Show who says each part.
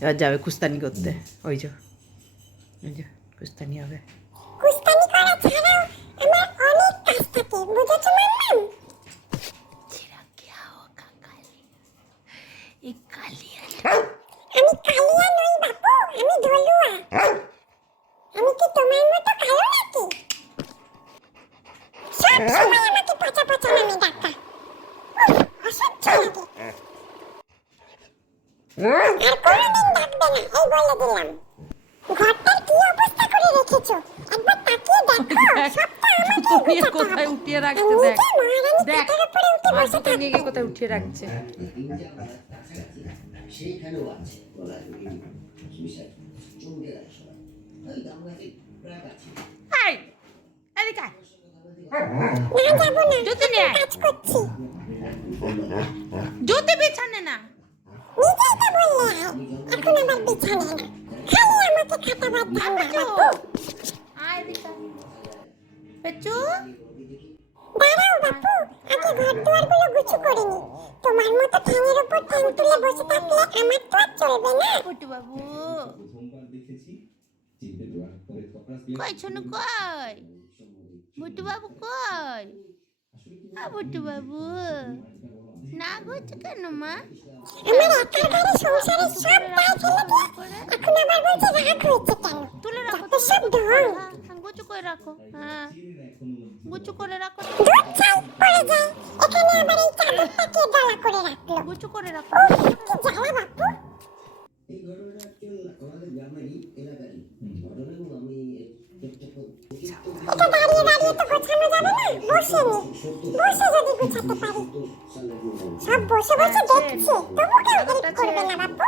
Speaker 1: এবার যাবে কুস্তানি করতে। ওই যে। ওই যে কুস্তানি হবে।
Speaker 2: আমি কি তোমার মতো কালো নাকি? সব সময় আমাকে পচা পচা নামে ডাকা উফ, অসহ্য লাগে আর কোনোদিন ডাকবে না এই বলে দিলাম। ঘরটার কি অবস্থা? করে রেখেছো? একবার তাকিয়ে দেখো সবটা আমাকে
Speaker 1: কোথায় উঠিয়ে রাখছে? দেখ দেখ নিয়ে গিয়ে কোথায় উঠিয়ে রাখছে
Speaker 3: সেইখানেও আছে। বলা প্রায়
Speaker 1: এই এদিকে আয়।
Speaker 2: না যাব না
Speaker 1: জুতো নিয়ে।
Speaker 2: কাজ করছি।
Speaker 1: জুতো বিছানে না।
Speaker 2: নিজেই তো বললে আয় এখন আবার বিছানে না। খালি আমাকে খাটাবার ধান্দা বাপু।
Speaker 1: আয় আয়। পেচু।
Speaker 2: দাঁড়াও বাপু। আগে ঘর দুয়ারগুলো গুছু করে নি তোমার মতো ঠ্যাঙের উপর ঠ্যাং তুলে বসে থাকলে আমার তো আর চলবে না।
Speaker 1: পুটু বাবু। কই শোনো কই? বুটু বাবু কই? আ বুটু বাবু না করছ কেন মা? তুলে রাখো
Speaker 2: সব
Speaker 1: হ্যাঁ, হ্যাঁ, গুছু করে রাখো হ্যাঁ। গুছু করে রাখো
Speaker 2: দুধ পড়ে যায় এখানে আবার এই চাদরটা কে দলা করে রাখল?
Speaker 1: গুছু করে রাখো।
Speaker 2: কি জ্বালা বাপু।
Speaker 3: এই ঘটনাটা কেউ আমাদের গ্রামেরই এলাকারই। ঘটনা আমি
Speaker 2: গোছানো যাবে না? বসে নি। বসে যদি গুছাতে পারি। সব বসে বসে দেখছে। তবু কেউ হেল্প করবে না বাপু।